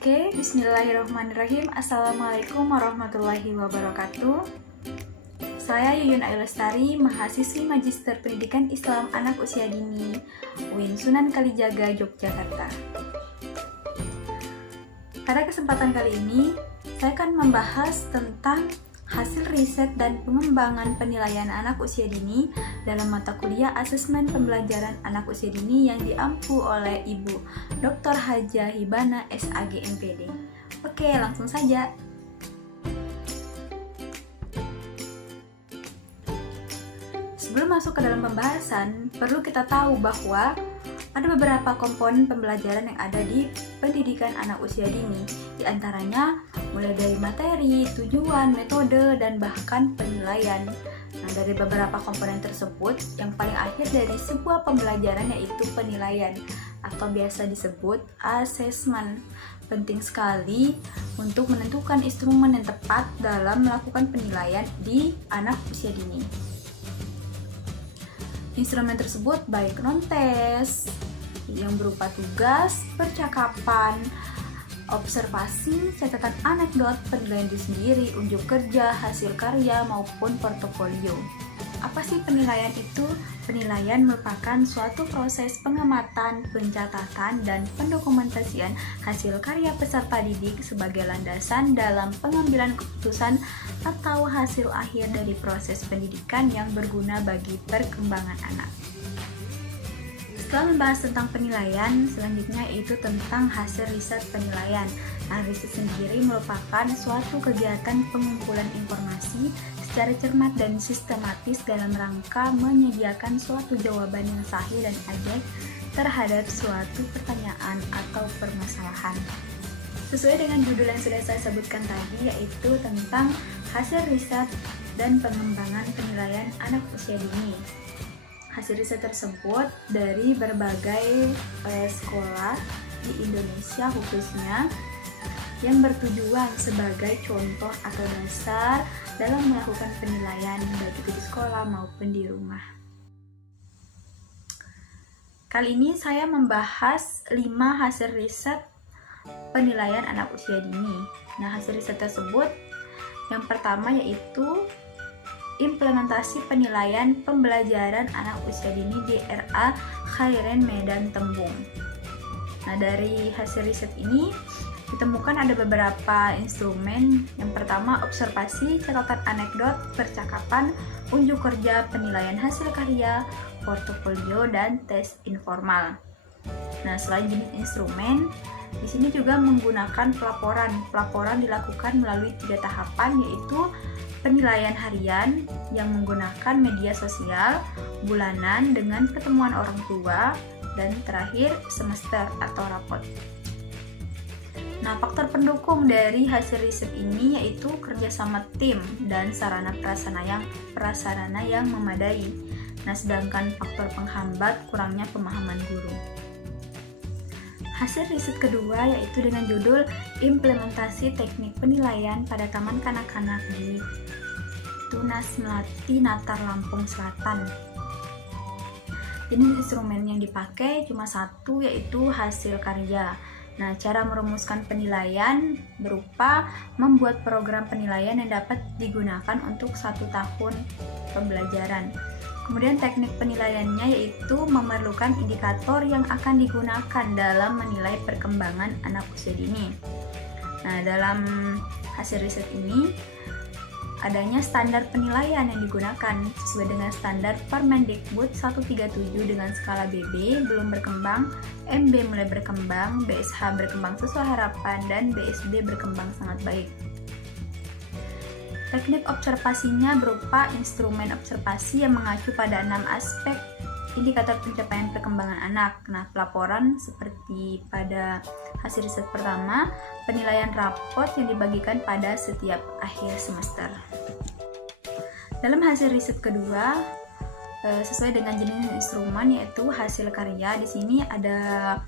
Oke, bismillahirrahmanirrahim. Assalamualaikum warahmatullahi wabarakatuh. Saya Yuyun Ayu Lestari, mahasiswi Magister Pendidikan Islam Anak Usia Dini, UIN Sunan Kalijaga, Yogyakarta. Pada kesempatan kali ini, saya akan membahas tentang hasil riset dan pengembangan penilaian anak usia dini dalam mata kuliah Asesmen Pembelajaran Anak Usia Dini yang diampu oleh Ibu Dr. Hajah Hibana, SAG MPD. Oke, langsung saja. Sebelum masuk ke dalam pembahasan, perlu kita tahu bahwa ada beberapa komponen pembelajaran yang ada di pendidikan anak usia dini, di antaranya mulai dari materi, tujuan, metode, dan bahkan penilaian. Nah, dari beberapa komponen tersebut, yang paling akhir dari sebuah pembelajaran yaitu penilaian atau biasa disebut asesmen. Penting sekali untuk menentukan instrumen yang tepat dalam melakukan penilaian di anak usia dini. Instrumen tersebut baik non-tes yang berupa tugas, percakapan, observasi, catatan anekdot, penilaian diri sendiri, unjuk kerja, hasil karya, maupun portofolio. Apa sih penilaian itu? Penilaian merupakan suatu proses pengamatan, pencatatan, dan pendokumentasian hasil karya peserta didik sebagai landasan dalam pengambilan keputusan atau hasil akhir dari proses pendidikan yang berguna bagi perkembangan anak. Setelah membahas tentang penilaian, selanjutnya yaitu tentang hasil riset penilaian. Nah, riset sendiri merupakan suatu kegiatan pengumpulan informasi secara cermat dan sistematis dalam rangka menyediakan suatu jawaban yang sahih dan ajak terhadap suatu pertanyaan atau permasalahan. Sesuai dengan judul yang sudah saya sebutkan tadi, yaitu tentang hasil riset dan pengembangan penilaian anak usia dini. Hasil riset tersebut dari berbagai sekolah di Indonesia khususnya yang bertujuan sebagai contoh atau dasar dalam melakukan penilaian baik itu di sekolah maupun di rumah. Kali ini saya membahas 5 hasil riset penilaian anak usia dini. Nah, hasil riset tersebut yang pertama yaitu implementasi penilaian pembelajaran anak usia dini di RA Khairen Medan Tembung. Nah, dari hasil riset ini ditemukan ada beberapa instrumen. Yang pertama, observasi, catatan anekdot, percakapan, unjuk kerja, penilaian hasil karya, portofolio, dan tes informal. Nah, selain jenis instrumen, di sini juga menggunakan pelaporan. Pelaporan dilakukan melalui 3 tahapan, yaitu penilaian harian yang menggunakan media sosial, bulanan dengan pertemuan orang tua, dan terakhir semester atau rapot. Nah, faktor pendukung dari hasil riset ini yaitu kerjasama tim dan sarana prasarana yang memadai. Nah, sedangkan faktor penghambat kurangnya pemahaman guru. Hasil riset kedua yaitu dengan judul implementasi teknik penilaian pada taman kanak-kanak di Tunas Melati, Natar, Lampung Selatan. Jenis instrumen yang dipakai cuma satu, yaitu hasil karya. Nah, cara merumuskan penilaian berupa membuat program penilaian yang dapat digunakan untuk 1 tahun pembelajaran. Kemudian teknik penilaiannya yaitu memerlukan indikator yang akan digunakan dalam menilai perkembangan anak usia dini. Nah, dalam hasil riset ini adanya standar penilaian yang digunakan sesuai dengan standar Permendikbud 137 dengan skala BB belum berkembang, MB mulai berkembang, BSH berkembang sesuai harapan, dan BSD berkembang sangat baik. Teknik observasinya berupa instrumen observasi yang mengacu pada 6 aspek indikator pencapaian perkembangan anak. Nah, pelaporan seperti pada hasil riset pertama, penilaian rapot yang dibagikan pada setiap akhir semester. Dalam hasil riset kedua, sesuai dengan jenis instrumen yaitu hasil karya. Di sini ada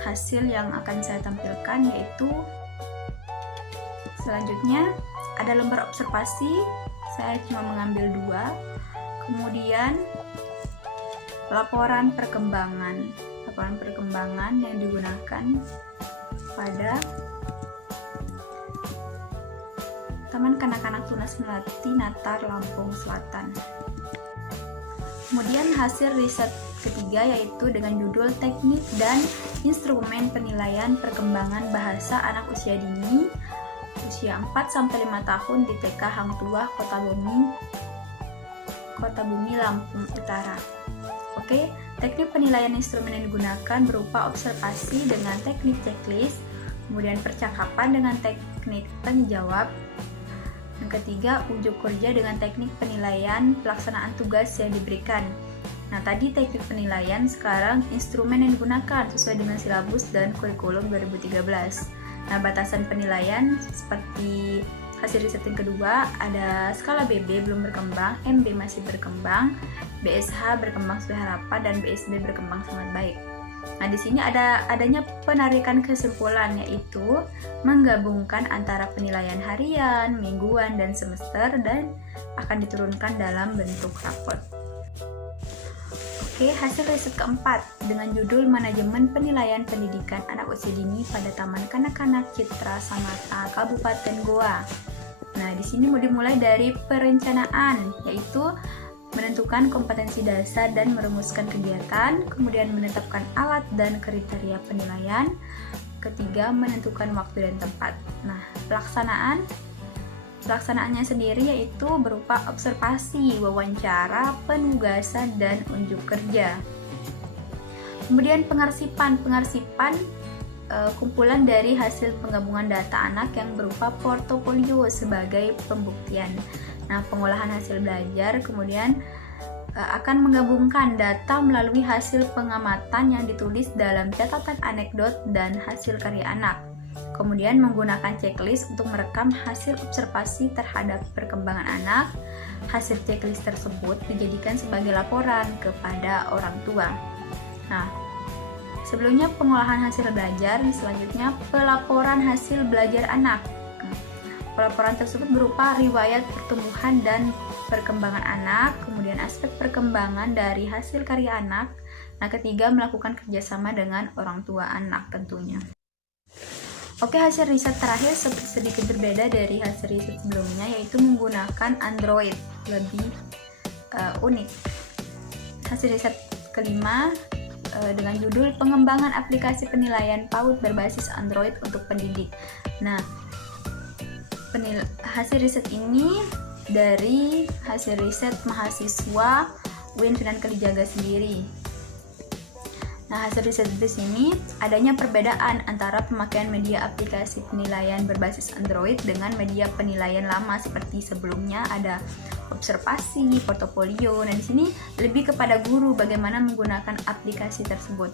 hasil yang akan saya tampilkan, yaitu selanjutnya ada lembar observasi. Saya cuma mengambil 2. Kemudian laporan perkembangan yang digunakan pada Taman Kanak-kanak Tunas Melati Natar, Lampung Selatan. Kemudian hasil riset ketiga yaitu dengan judul Teknik dan Instrumen Penilaian Perkembangan Bahasa Anak Usia Dini usia 4-5 tahun di TK Hang Tuah, Kota Bumi, Lampung Utara. Oke, teknik penilaian instrumen yang digunakan berupa observasi dengan teknik checklist, kemudian percakapan dengan teknik tanya jawab. Yang ketiga, ujuk kerja dengan teknik penilaian pelaksanaan tugas yang diberikan. Nah, tadi teknik penilaian, sekarang instrumen yang digunakan sesuai dengan silabus dan kurikulum 2013. Nah, batasan penilaian seperti hasil riset yang kedua, ada skala BB belum berkembang, MB masih berkembang, BSH berkembang sesuai harapan, dan BSB berkembang sangat baik. Nah, di sini adanya penarikan kesimpulan, yaitu menggabungkan antara penilaian harian, mingguan, dan semester, dan akan diturunkan dalam bentuk raport. Oke, hasil riset keempat dengan judul Manajemen Penilaian Pendidikan Anak Usia Dini pada Taman Kanak-kanak Citra Samata, Kabupaten Goa. Nah, di sini mau dimulai dari perencanaan, yaitu menentukan kompetensi dasar dan merumuskan kegiatan, kemudian menetapkan alat dan kriteria penilaian, ketiga menentukan waktu dan tempat. Nah, pelaksanaannya sendiri yaitu berupa observasi, wawancara, penugasan, dan unjuk kerja. Kemudian pengarsipan kumpulan dari hasil penggabungan data anak yang berupa portofolio sebagai pembuktian. Nah, pengolahan hasil belajar kemudian akan menggabungkan data melalui hasil pengamatan yang ditulis dalam catatan anekdot dan hasil karya anak. Kemudian menggunakan checklist untuk merekam hasil observasi terhadap perkembangan anak. Hasil checklist tersebut dijadikan sebagai laporan kepada orang tua. Nah, sebelumnya pengolahan hasil belajar, selanjutnya pelaporan hasil belajar anak. Pelaporan tersebut berupa riwayat pertumbuhan dan perkembangan anak, kemudian aspek perkembangan dari hasil karya anak. Nah, ketiga melakukan kerjasama dengan orang tua anak tentunya. Oke, hasil riset terakhir sedikit berbeda dari hasil riset sebelumnya, yaitu menggunakan Android, lebih unik. Hasil riset kelima dengan judul Pengembangan Aplikasi Penilaian PAUD Berbasis Android untuk Pendidik. Nah, hasil riset ini dari hasil riset mahasiswa UIN Sunan Kalijaga sendiri. Nah, hasil riset di sini adanya perbedaan antara pemakaian media aplikasi penilaian berbasis Android dengan media penilaian lama seperti sebelumnya ada observasi, portofolio. Nah, di sini lebih kepada guru bagaimana menggunakan aplikasi tersebut.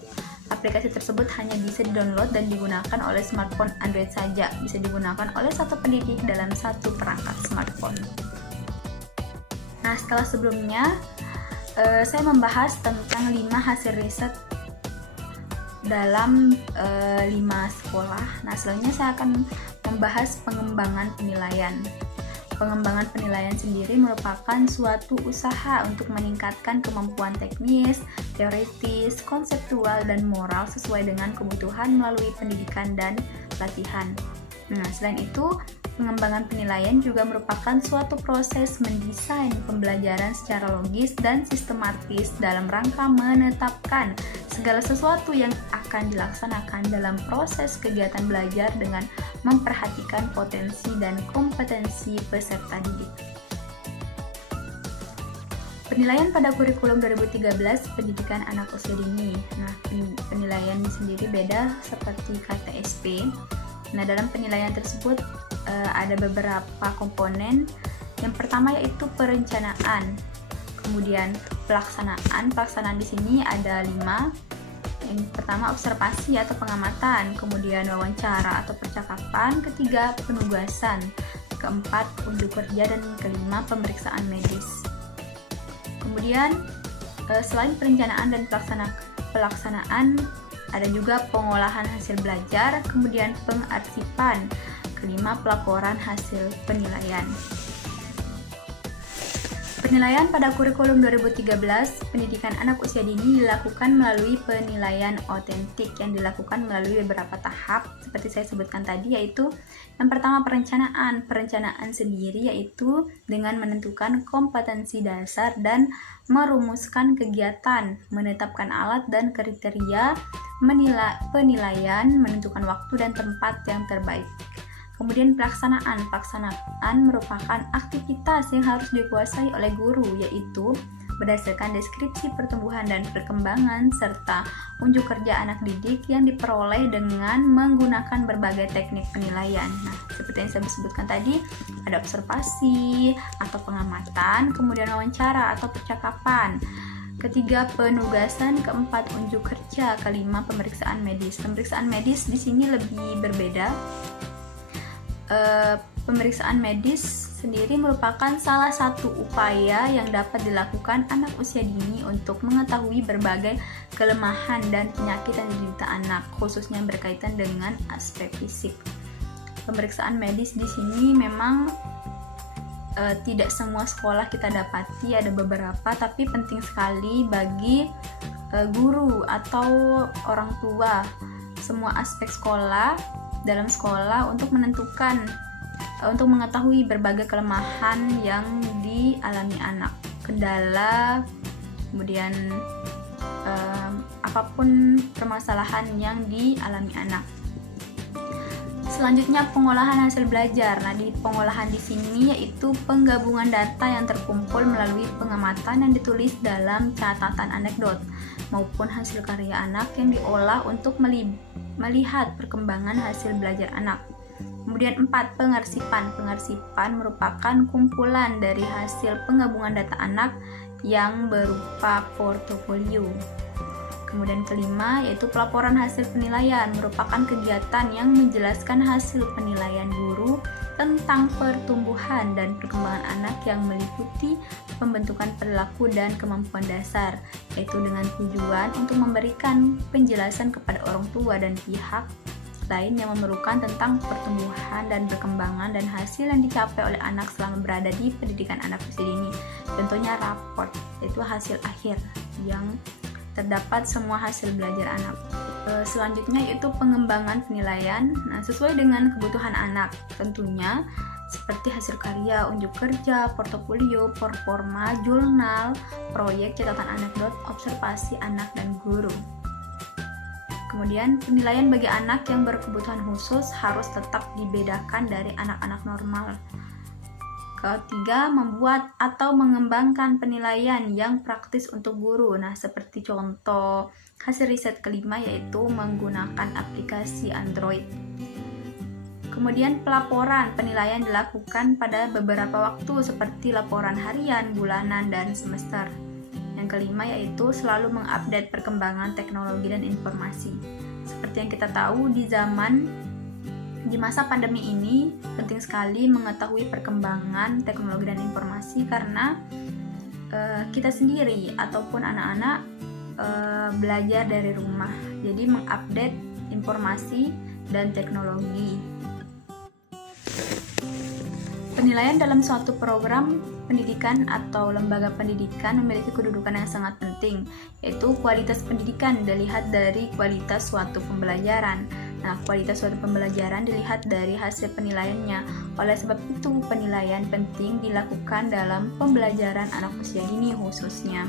Aplikasi tersebut hanya bisa di-download dan digunakan oleh smartphone Android saja. Bisa digunakan oleh satu pendidik dalam satu perangkat smartphone. Nah, setelah sebelumnya saya membahas tentang 5 hasil riset dalam 5 sekolah. Nah, selanjutnya saya akan membahas pengembangan penilaian. Pengembangan penilaian sendiri merupakan suatu usaha untuk meningkatkan kemampuan teknis, teoritis, konseptual, dan moral sesuai dengan kebutuhan melalui pendidikan dan pelatihan. Nah, selain itu, pengembangan penilaian juga merupakan suatu proses mendesain pembelajaran secara logis dan sistematis dalam rangka menetapkan segala sesuatu yang akan dilaksanakan dalam proses kegiatan belajar dengan memperhatikan potensi dan kompetensi peserta didik. Penilaian pada kurikulum 2013 pendidikan anak usia dini. Nah, penilaian sendiri beda seperti KTSP. Nah, dalam penilaian tersebut ada beberapa komponen. Yang pertama yaitu perencanaan, kemudian pelaksanaan di sini ada 5. Yang pertama observasi atau pengamatan, kemudian wawancara atau percakapan, ketiga penugasan, keempat unjuk kerja, dan kelima pemeriksaan medis. Kemudian selain perencanaan dan pelaksanaan ada juga pengolahan hasil belajar, kemudian Penilaian pada kurikulum 2013, pendidikan anak usia dini dilakukan melalui penilaian otentik yang dilakukan melalui beberapa tahap seperti saya sebutkan tadi, yaitu yang pertama perencanaan sendiri, yaitu dengan menentukan kompetensi dasar dan merumuskan kegiatan, menetapkan alat dan kriteria penilaian, menentukan waktu dan tempat yang terbaik. Kemudian pelaksanaan merupakan aktivitas yang harus dikuasai oleh guru, yaitu berdasarkan deskripsi pertumbuhan dan perkembangan serta unjuk kerja anak didik yang diperoleh dengan menggunakan berbagai teknik penilaian. Nah, seperti yang saya sebutkan tadi, ada observasi atau pengamatan, kemudian wawancara atau percakapan. Ketiga, penugasan. Keempat, unjuk kerja. Kelima, pemeriksaan medis. Pemeriksaan medis di sini lebih berbeda. Pemeriksaan medis sendiri merupakan salah satu upaya yang dapat dilakukan anak usia dini untuk mengetahui berbagai kelemahan dan penyakit yang diderita anak, khususnya berkaitan dengan aspek fisik. Pemeriksaan medis di sini memang tidak semua sekolah kita dapati, ada beberapa, tapi penting sekali bagi guru atau orang tua semua aspek dalam sekolah untuk mengetahui berbagai kelemahan yang dialami anak, kendala, kemudian apapun permasalahan yang dialami anak. Selanjutnya, pengolahan hasil belajar. Nah, di pengolahan di sini yaitu penggabungan data yang terkumpul melalui pengamatan yang ditulis dalam catatan anekdot maupun hasil karya anak yang diolah untuk melihat perkembangan hasil belajar anak. Kemudian 4, pengarsipan. Pengarsipan merupakan kumpulan dari hasil penggabungan data anak yang berupa portofolio. Kemudian kelima, yaitu pelaporan hasil penilaian, merupakan kegiatan yang menjelaskan hasil penilaian guru tentang pertumbuhan dan perkembangan anak yang meliputi pembentukan perilaku dan kemampuan dasar, yaitu dengan tujuan untuk memberikan penjelasan kepada orang tua dan pihak lain yang memerlukan tentang pertumbuhan dan perkembangan dan hasil yang dicapai oleh anak selama berada di pendidikan anak usia dini. Contohnya raport, yaitu hasil akhir yang terdapat semua hasil belajar anak. Selanjutnya yaitu pengembangan penilaian. Nah, sesuai dengan kebutuhan anak tentunya, seperti hasil karya, unjuk kerja, portofolio, performa, jurnal, proyek, catatan anekdot, observasi anak dan guru. Kemudian penilaian bagi anak yang berkebutuhan khusus harus tetap dibedakan dari anak-anak normal. Ketiga, membuat atau mengembangkan penilaian yang praktis untuk guru. Nah, seperti contoh hasil riset kelima yaitu menggunakan aplikasi Android. Kemudian pelaporan penilaian dilakukan pada beberapa waktu seperti laporan harian, bulanan, dan semester. Yang kelima yaitu selalu mengupdate perkembangan teknologi dan informasi. Seperti yang kita tahu di masa pandemi ini penting sekali mengetahui perkembangan teknologi dan informasi karena kita sendiri ataupun anak-anak belajar dari rumah. Jadi mengupdate informasi dan teknologi. Penilaian dalam suatu program pendidikan atau lembaga pendidikan memiliki kedudukan yang sangat penting, yaitu kualitas pendidikan dilihat dari kualitas suatu pembelajaran. Nah, kualitas suatu pembelajaran dilihat dari hasil penilaiannya. Oleh sebab itu, penilaian penting dilakukan dalam pembelajaran anak usia dini khususnya,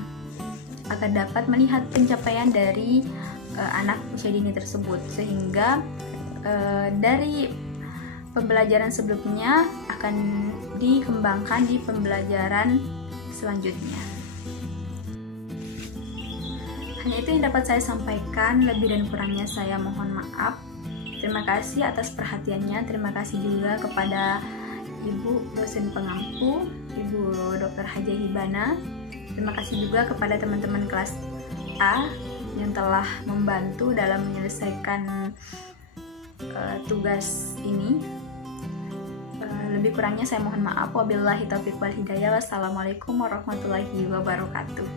agar dapat melihat pencapaian dari anak usia dini tersebut, sehingga dari pembelajaran sebelumnya akan dikembangkan di pembelajaran selanjutnya. Hanya itu yang dapat saya sampaikan, lebih dan kurangnya saya mohon maaf. Terima kasih atas perhatiannya. Terima kasih juga kepada Ibu dosen pengampu, Ibu Dr. Hajah Hibana. Terima kasih juga kepada teman-teman kelas A yang telah membantu dalam menyelesaikan tugas ini. Lebih kurangnya saya mohon maaf. Wabillahi taufiq wal hidayah. Wassalamualaikum warahmatullahi wabarakatuh.